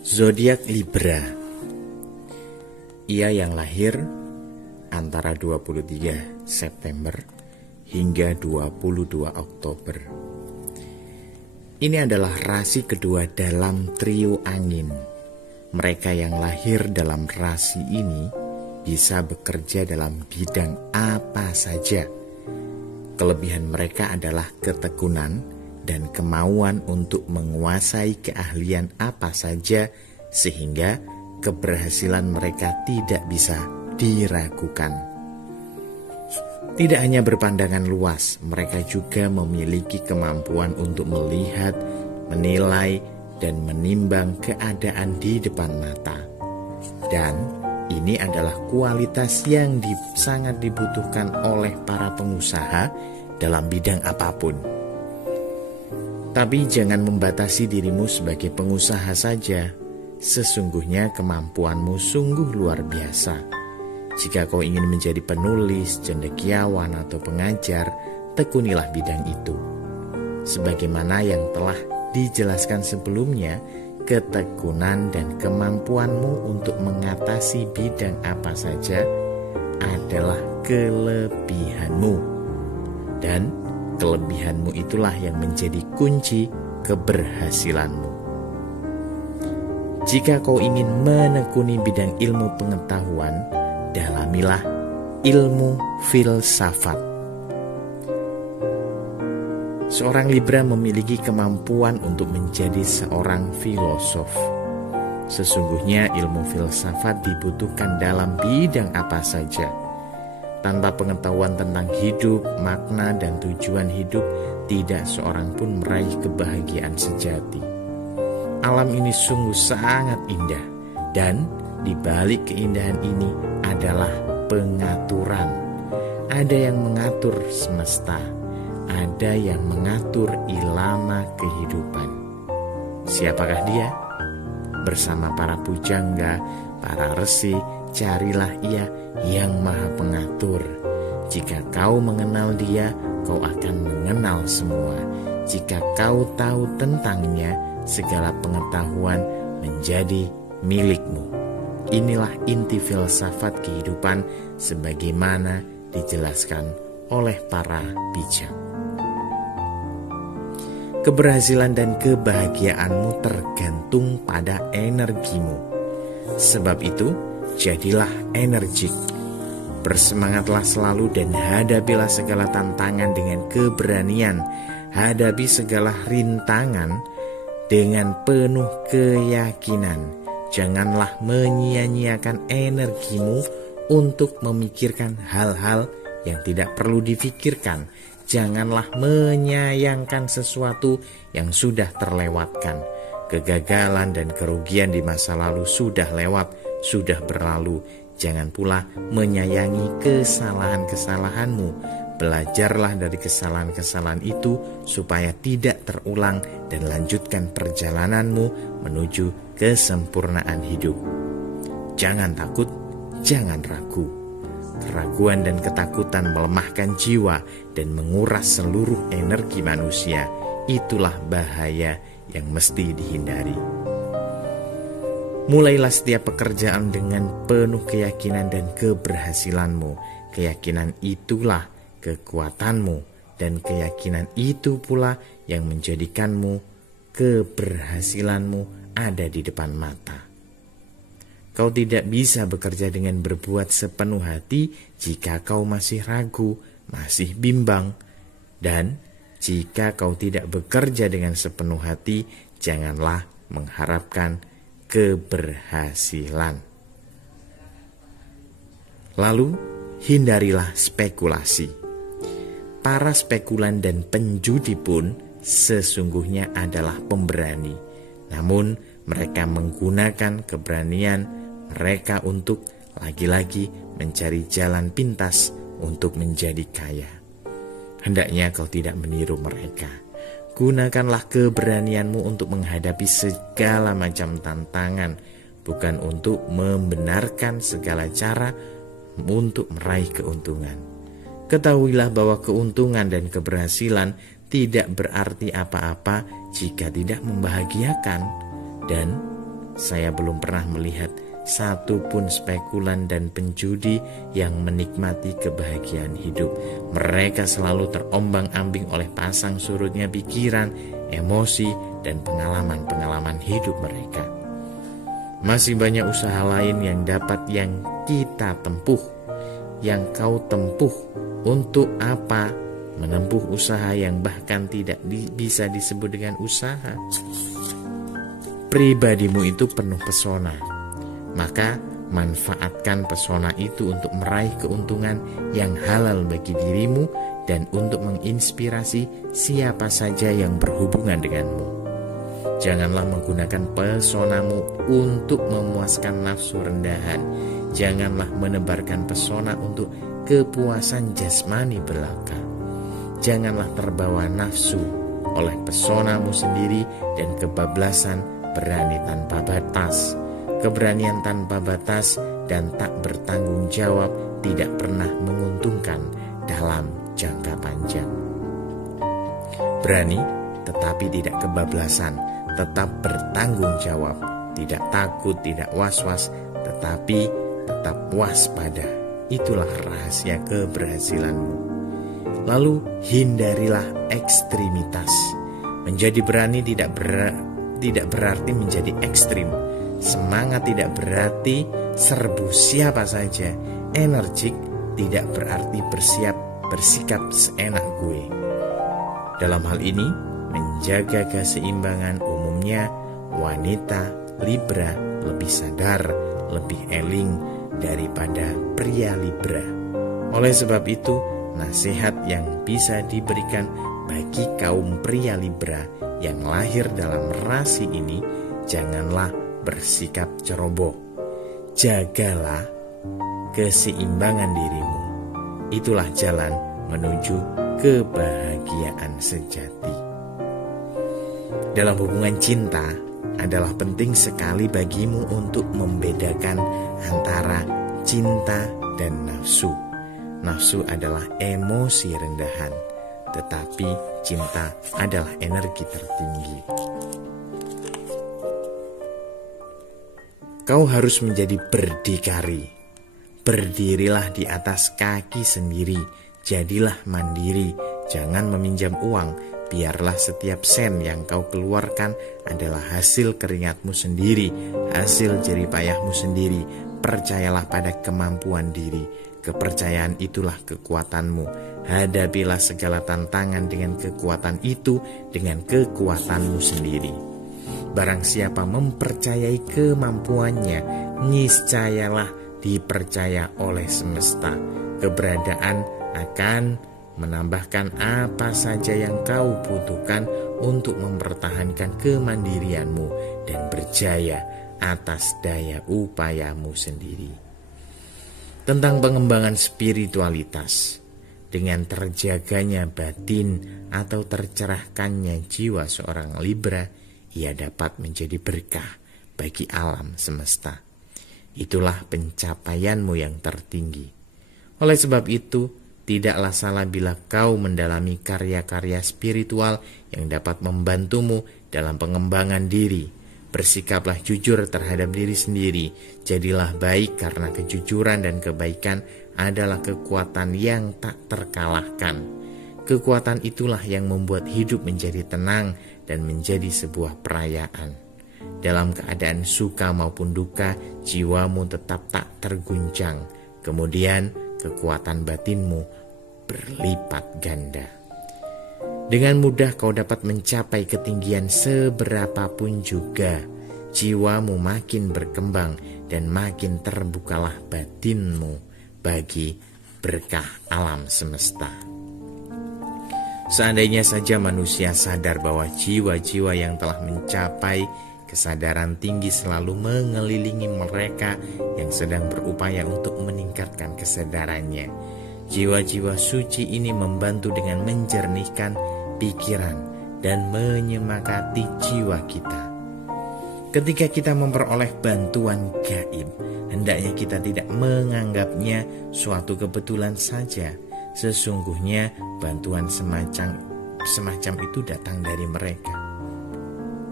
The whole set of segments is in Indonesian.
Zodiak Libra. Ia yang lahir antara 23 September hingga 22 Oktober. Ini adalah rasi kedua dalam trio angin. Mereka yang lahir dalam rasi ini bisa bekerja dalam bidang apa saja. Kelebihan mereka adalah ketekunan dan kemauan untuk menguasai keahlian apa saja, sehingga keberhasilan mereka tidak bisa diragukan. Tidak hanya berpandangan luas, mereka juga memiliki kemampuan untuk melihat, menilai, dan menimbang keadaan di depan mata. Dan ini adalah kualitas yang sangat dibutuhkan oleh para pengusaha dalam bidang apapun. Tapi jangan membatasi dirimu sebagai pengusaha saja. Sesungguhnya kemampuanmu sungguh luar biasa. Jika kau ingin menjadi penulis, cendekiawan, atau pengajar, tekunilah bidang itu. Sebagaimana yang telah dijelaskan sebelumnya, ketekunan dan kemampuanmu untuk mengatasi bidang apa saja adalah kelebihanmu. Dan kelebihanmu itulah yang menjadi kunci keberhasilanmu. Jika kau ingin menekuni bidang ilmu pengetahuan, dalamilah ilmu filsafat. Seorang Libra memiliki kemampuan untuk menjadi seorang filosof. Sesungguhnya ilmu filsafat dibutuhkan dalam bidang apa saja. Tanpa pengetahuan tentang hidup, makna, dan tujuan hidup, tidak seorang pun meraih kebahagiaan sejati. Alam ini sungguh sangat indah, dan di balik keindahan ini adalah pengaturan. Ada yang mengatur semesta, ada yang mengatur irama kehidupan. Siapakah dia? Bersama para pujangga, para resi, carilah ia yang maha pengatur. Jika kau mengenal dia, kau akan mengenal semua. Jika kau tahu tentangnya, segala pengetahuan menjadi milikmu. Inilah inti filsafat kehidupan sebagaimana dijelaskan oleh para bijak. Keberhasilan dan kebahagiaanmu tergantung pada energimu. Sebab itu, jadilah energik. Bersemangatlah selalu dan hadapilah segala tantangan dengan keberanian. Hadapi segala rintangan dengan penuh keyakinan. Janganlah menyia-nyiakan energimu untuk memikirkan hal-hal yang tidak perlu difikirkan. Janganlah menyayangkan sesuatu yang sudah terlewatkan. Kegagalan dan kerugian di masa lalu sudah lewat, sudah berlalu. Jangan pula menyayangi kesalahan-kesalahanmu. Belajarlah dari kesalahan-kesalahan itu supaya tidak terulang dan lanjutkan perjalananmu menuju kesempurnaan hidup. Jangan takut, jangan ragu. Keraguan dan ketakutan melemahkan jiwa dan menguras seluruh energi manusia. Itulah bahaya yang mesti dihindari. Mulailah setiap pekerjaan dengan penuh keyakinan dan keberhasilanmu. Keyakinan itulah kekuatanmu, dan keyakinan itu pula yang menjadikanmu keberhasilanmu ada di depan mata. Kau tidak bisa bekerja dengan berbuat sepenuh hati jika kau masih ragu, masih bimbang. Dan jika kau tidak bekerja dengan sepenuh hati, janganlah mengharapkan keberhasilan. Lalu, hindarilah spekulasi. Para spekulan dan penjudi pun sesungguhnya adalah pemberani. Namun, mereka menggunakan keberanian mereka untuk lagi-lagi mencari jalan pintas untuk menjadi kaya. Hendaknya kau tidak meniru mereka. Gunakanlah keberanianmu untuk menghadapi segala macam tantangan, bukan untuk membenarkan segala cara untuk meraih keuntungan. Ketahuilah bahwa keuntungan dan keberhasilan tidak berarti apa-apa jika tidak membahagiakan. Dan saya belum pernah melihat satupun spekulan dan penjudi yang menikmati kebahagiaan hidup. Mereka selalu terombang-ambing oleh pasang surutnya pikiran, emosi, dan pengalaman-pengalaman hidup mereka. Masih banyak usaha lain yang kita tempuh. Yang kau tempuh untuk apa? Menempuh usaha yang bahkan tidak bisa disebut dengan usaha. Pribadimu itu penuh pesona, maka manfaatkan pesona itu untuk meraih keuntungan yang halal bagi dirimu dan untuk menginspirasi siapa saja yang berhubungan denganmu. Janganlah menggunakan pesonamu untuk memuaskan nafsu rendahan. Janganlah menebarkan pesona untuk kepuasan jasmani belaka. Janganlah terbawa nafsu oleh pesonamu sendiri dan kebablasan berani tanpa batas. Keberanian tanpa batas dan tak bertanggung jawab tidak pernah menguntungkan dalam jangka panjang. Berani tetapi tidak kebablasan, tetap bertanggung jawab, tidak takut, tidak was-was, tetapi tetap waspada. Itulah rahasia keberhasilanmu. Lalu hindarilah ekstremitas. Menjadi berani tidak berarti menjadi ekstrim. Semangat tidak berarti serbu siapa saja. Energik tidak berarti bersikap seenak gue. Dalam hal ini, menjaga keseimbangan umumnya wanita Libra lebih sadar, lebih eling daripada pria Libra. Oleh sebab itu, nasihat yang bisa diberikan bagi kaum pria Libra yang lahir dalam rasi ini, janganlah bersikap ceroboh. Jagalah keseimbangan dirimu. Itulah jalan menuju kebahagiaan sejati. Dalam hubungan cinta adalah penting sekali bagimu untuk membedakan antara cinta dan nafsu. Nafsu adalah emosi rendahan, tetapi cinta adalah energi tertinggi. Kau harus menjadi berdikari. Berdirilah di atas kaki sendiri, jadilah mandiri, jangan meminjam uang. Biarlah setiap sen yang kau keluarkan adalah hasil keringatmu sendiri, hasil jerih payahmu sendiri. Percayalah pada kemampuan diri. Kepercayaan itulah kekuatanmu. Hadapilah segala tantangan dengan kekuatan itu, dengan kekuatanmu sendiri. Barang siapa mempercayai kemampuannya, niscayalah dipercaya oleh semesta. Keberadaan akan menambahkan apa saja yang kau butuhkan untuk mempertahankan kemandirianmu dan berjaya atas daya upayamu sendiri. Tentang pengembangan spiritualitas, dengan terjaganya batin atau tercerahkannya jiwa seorang Libra, ia dapat menjadi berkah bagi alam semesta. Itulah pencapaianmu yang tertinggi. Oleh sebab itu, tidaklah salah bila kau mendalami karya-karya spiritual yang dapat membantumu dalam pengembangan diri. Bersikaplah jujur terhadap diri sendiri. Jadilah baik karena kejujuran dan kebaikan adalah kekuatan yang tak terkalahkan. Kekuatan itulah yang membuat hidup menjadi tenang dan menjadi sebuah perayaan. Dalam keadaan suka maupun duka, jiwamu tetap tak terguncang. Kemudian kekuatan batinmu berlipat ganda. Dengan mudah kau dapat mencapai ketinggian seberapapun juga. Jiwamu makin berkembang dan makin terbukalah batinmu bagi berkah alam semesta. Seandainya saja manusia sadar bahwa jiwa-jiwa yang telah mencapai kesadaran tinggi selalu mengelilingi mereka yang sedang berupaya untuk meningkatkan kesadarannya. Jiwa-jiwa suci ini membantu dengan menjernihkan pikiran dan menyemangati jiwa kita. Ketika kita memperoleh bantuan gaib, hendaknya kita tidak menganggapnya suatu kebetulan saja. Sesungguhnya bantuan semacam itu datang dari mereka.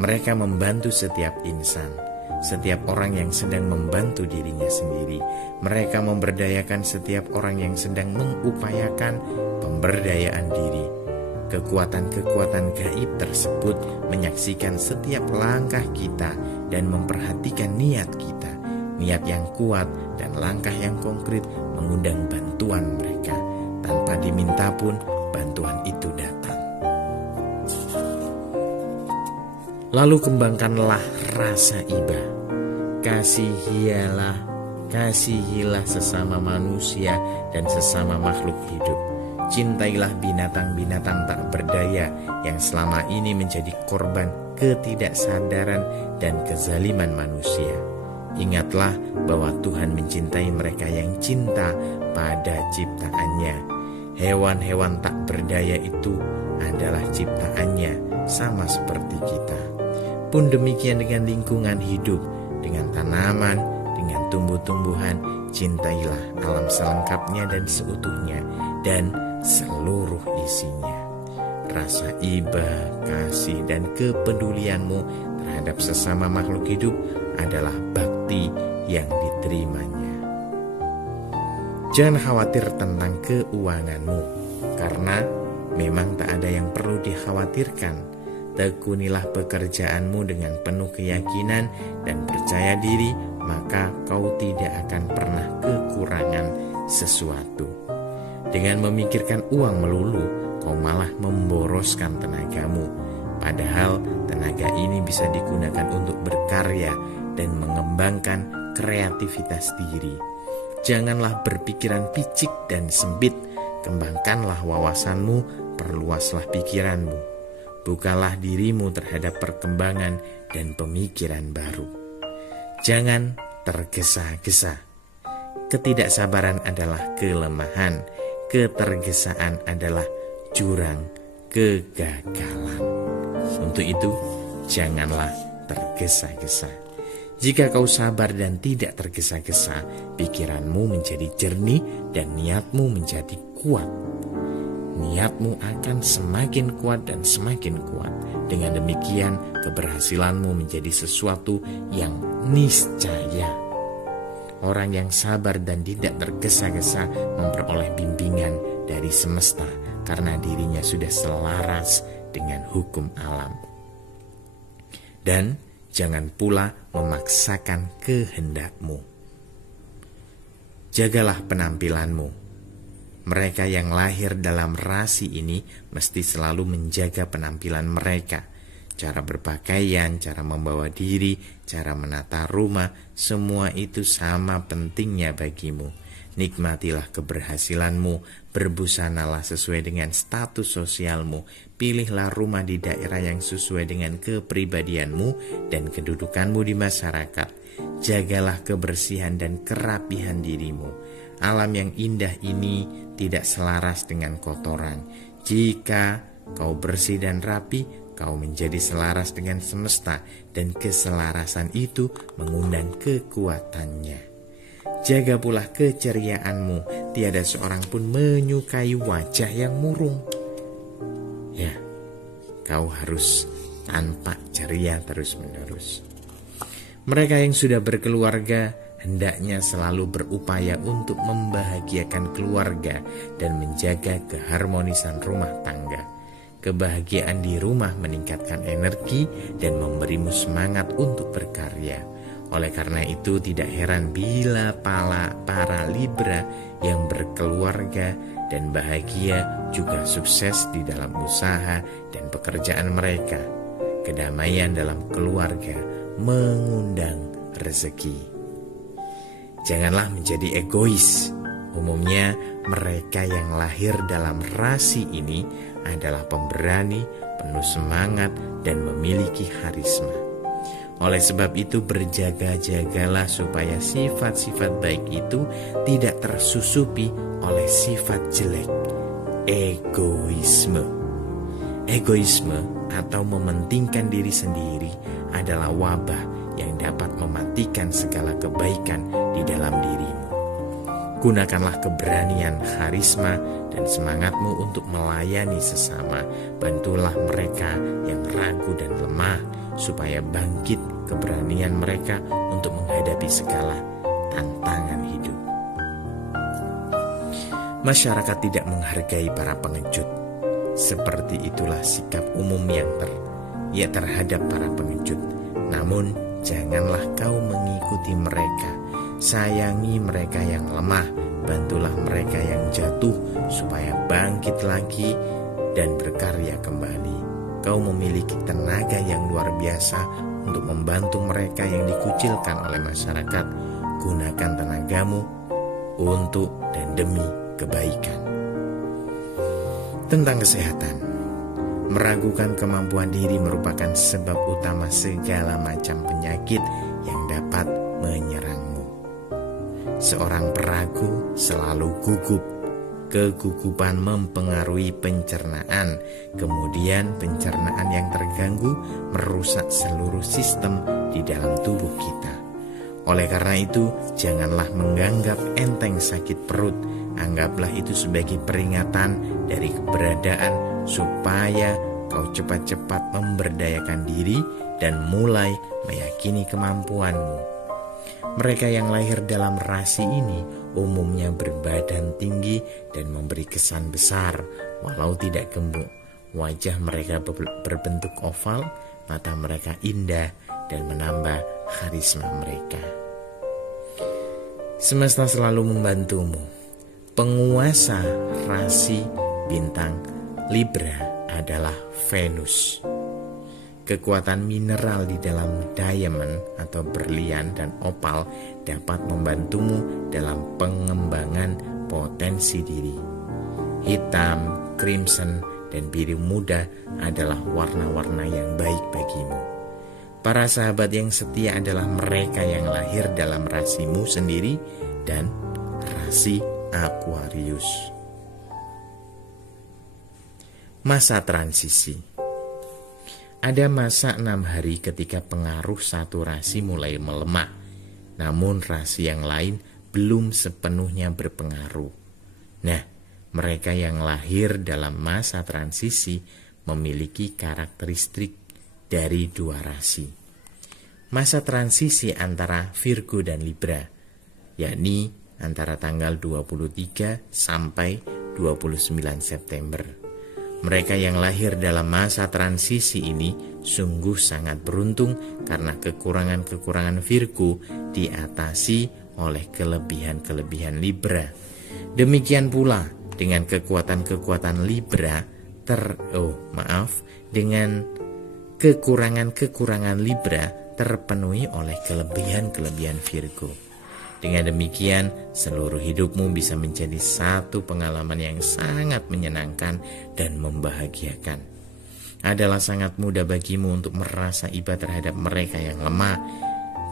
Mereka membantu setiap insan. setiap orang yang sedang membantu dirinya sendiri. Mereka memberdayakan setiap orang yang sedang mengupayakan pemberdayaan diri. Kekuatan-kekuatan gaib tersebut menyaksikan setiap langkah kita dan memperhatikan niat kita. Niat yang kuat dan langkah yang konkret mengundang bantuan mereka. Tanpa diminta pun bantuan itu datang. Lalu kembangkanlah rasa iba. Kasihilah sesama manusia dan sesama makhluk hidup. Cintailah binatang-binatang tak berdaya yang selama ini menjadi korban ketidaksadaran dan kezaliman manusia. Ingatlah bahwa Tuhan mencintai mereka yang cinta pada ciptaannya. Hewan-hewan tak berdaya itu adalah ciptaannya, sama seperti kita. Pun demikian dengan lingkungan hidup, dengan tanaman, dengan tumbuh-tumbuhan. Cintailah alam selengkapnya dan seutuhnya dan seluruh isinya. Rasa iba, kasih, dan kepedulianmu terhadap sesama makhluk hidup adalah bakti yang diterimanya. Jangan khawatir tentang keuanganmu, karena memang tak ada yang perlu dikhawatirkan. Tekunilah pekerjaanmu dengan penuh keyakinan dan percaya diri, maka kau tidak akan pernah kekurangan sesuatu. Dengan memikirkan uang melulu, kau malah memboroskan tenagamu. Padahal tenaga ini bisa digunakan untuk berkarya dan mengembangkan kreativitas diri. Janganlah berpikiran picik dan sempit, kembangkanlah wawasanmu, perluaslah pikiranmu. Bukalah dirimu terhadap perkembangan dan pemikiran baru. Jangan tergesa-gesa. Ketidaksabaran adalah kelemahan, ketergesaan adalah jurang kegagalan. Untuk itu, janganlah tergesa-gesa. Jika kau sabar dan tidak tergesa-gesa, pikiranmu menjadi jernih dan niatmu menjadi kuat. Niatmu akan semakin kuat dan semakin kuat. Dengan demikian, keberhasilanmu menjadi sesuatu yang niscaya. Orang yang sabar dan tidak tergesa-gesa memperoleh bimbingan dari semesta karena dirinya sudah selaras dengan hukum alam. Dan jangan pula memaksakan kehendakmu. Jagalah penampilanmu. Mereka yang lahir dalam rasi ini mesti selalu menjaga penampilan mereka. Cara berpakaian, cara membawa diri, cara menata rumah, semua itu sama pentingnya bagimu. Nikmatilah keberhasilanmu, berbusanalah sesuai dengan status sosialmu, pilihlah rumah di daerah yang sesuai dengan kepribadianmu dan kedudukanmu di masyarakat. Jagalah kebersihan dan kerapihan dirimu. Alam yang indah ini tidak selaras dengan kotoran. Jika kau bersih dan rapi, kau menjadi selaras dengan semesta, dan keselarasan itu mengundang kekuatannya. Jaga pula keceriaanmu, tiada seorang pun menyukai wajah yang murung. Ya, kau harus tampak ceria terus-menerus. Mereka yang sudah berkeluarga hendaknya selalu berupaya untuk membahagiakan keluarga dan menjaga keharmonisan rumah tangga. Kebahagiaan di rumah meningkatkan energi dan memberimu semangat untuk berkarya. Oleh karena itu tidak heran bila para Libra yang berkeluarga dan bahagia juga sukses di dalam usaha dan pekerjaan mereka. Kedamaian dalam keluarga mengundang rezeki. Janganlah menjadi egois. Umumnya mereka yang lahir dalam rasi ini adalah pemberani, penuh semangat, dan memiliki karisma. Oleh sebab itu berjaga-jagalah supaya sifat-sifat baik itu tidak tersusupi oleh sifat jelek, egoisme. Egoisme atau mementingkan diri sendiri adalah wabah yang dapat mematikan segala kebaikan di dalam dirimu. Gunakanlah keberanian, karisma, dan semangatmu untuk melayani sesama. Bantulah mereka yang ragu dan lemah, supaya bangkit keberanian mereka untuk menghadapi segala tantangan hidup. Masyarakat tidak menghargai para pengecut. Seperti itulah sikap umum yang terhadap para pengecut. Namun janganlah kau mengikuti mereka. Sayangi mereka yang lemah, bantulah mereka yang jatuh supaya bangkit lagi dan berkarya kembali. Kau memiliki tenaga yang luar biasa untuk membantu mereka yang dikucilkan oleh masyarakat. Gunakan tenagamu untuk dan demi kebaikan. Tentang kesehatan, meragukan kemampuan diri merupakan sebab utama segala macam penyakit yang dapat menyerangmu. Seorang peragu selalu gugup. Kegugupan mempengaruhi pencernaan, kemudian pencernaan yang terganggu merusak seluruh sistem di dalam tubuh kita. Oleh karena itu, janganlah menganggap enteng sakit perut. Anggaplah itu sebagai peringatan dari keberadaan supaya kau cepat-cepat memberdayakan diri dan mulai meyakini kemampuanmu. Mereka yang lahir dalam rasi ini umumnya berbadan tinggi dan memberi kesan besar, walau tidak gemuk. Wajah mereka berbentuk oval, mata mereka indah dan menambah karisma mereka. Semesta selalu membantumu. Penguasa rasi bintang Libra adalah Venus. Kekuatan mineral di dalam diamond atau berlian dan opal dapat membantumu dalam pengembangan potensi diri. Hitam, crimson, dan biru muda adalah warna-warna yang baik bagimu. Para sahabat yang setia adalah mereka yang lahir dalam rasimu sendiri dan rasi Aquarius. Masa transisi. Ada masa 6 hari ketika pengaruh satu rasi mulai melemah, namun rasi yang lain belum sepenuhnya berpengaruh. Nah, mereka yang lahir dalam masa transisi memiliki karakteristik dari dua rasi. Masa transisi antara Virgo dan Libra, yakni antara tanggal 23 sampai 29 September. Mereka yang lahir dalam masa transisi ini sungguh sangat beruntung karena kekurangan-kekurangan Virgo diatasi oleh kelebihan-kelebihan Libra. Demikian pula dengan kekuatan-kekuatan Libra dengan kekurangan-kekurangan Libra terpenuhi oleh kelebihan-kelebihan Virgo. Dengan demikian, seluruh hidupmu bisa menjadi satu pengalaman yang sangat menyenangkan dan membahagiakan. Adalah sangat mudah bagimu untuk merasa iba terhadap mereka yang lemah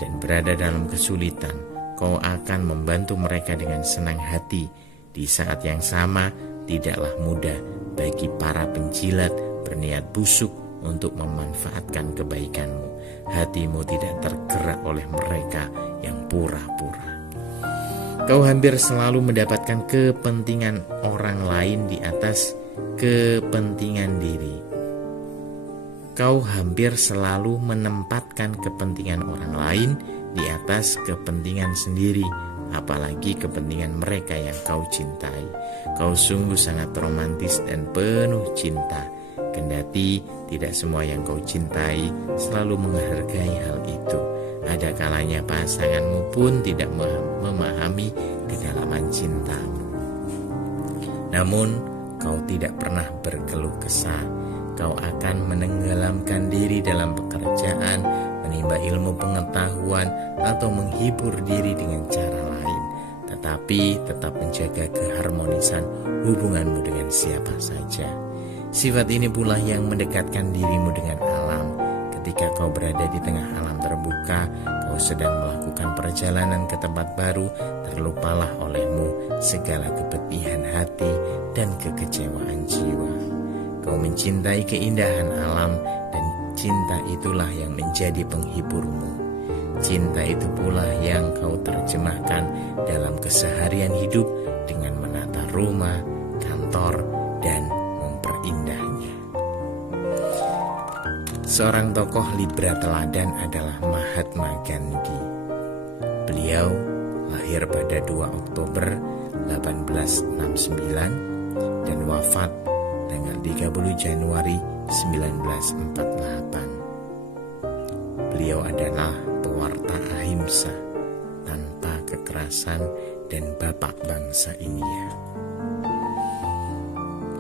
dan berada dalam kesulitan. Kau akan membantu mereka dengan senang hati. Di saat yang sama, tidaklah mudah bagi para penjilat berniat busuk untuk memanfaatkan kebaikanmu. Hatimu tidak tergerak oleh mereka yang pura-pura. Kau hampir selalu mendapatkan kepentingan orang lain di atas kepentingan diri. Kau hampir selalu menempatkan kepentingan orang lain di atas kepentingan sendiri, apalagi kepentingan mereka yang kau cintai. Kau sungguh sangat romantis dan penuh cinta, kendati tidak semua yang kau cintai selalu menghargai hal itu. Ada kalanya pasanganmu pun tidak memahami kedalaman cintamu. Namun kau tidak pernah berkeluh kesah. Kau akan menenggelamkan diri dalam pekerjaan, menimba ilmu pengetahuan, atau menghibur diri dengan cara lain. Tetapi tetap menjaga keharmonisan hubunganmu dengan siapa saja. Sifat ini pula yang mendekatkan dirimu dengan alam. Ketika kau berada di tengah alam terbuka, kau sedang melakukan perjalanan ke tempat baru, terlupalah olehmu segala kepedihan hati dan kekecewaan jiwa. Kau mencintai keindahan alam dan cinta itulah yang menjadi penghiburmu. Cinta itu pula yang kau terjemahkan dalam keseharian hidup dengan menata rumah, kantor, mengotor dan memperindahnya. Seorang tokoh Libra teladan adalah Mahatma Gandhi. Beliau lahir pada 2 Oktober 1869 dan wafat tanggal 30 Januari 1948. Beliau adalah pewarta ahimsa, tanpa kekerasan, dan bapak bangsa India.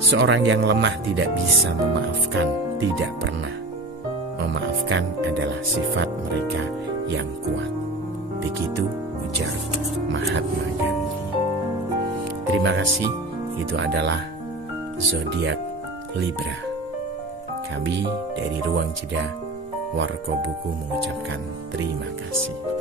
Seorang yang lemah tidak bisa memaafkan, tidak pernah. Memaafkan adalah sifat mereka yang kuat. Begitu ujar Mahatma Gandhi. Terima kasih, itu adalah zodiak Libra. Kami dari Ruang Jeda Warko Buku mengucapkan terima kasih.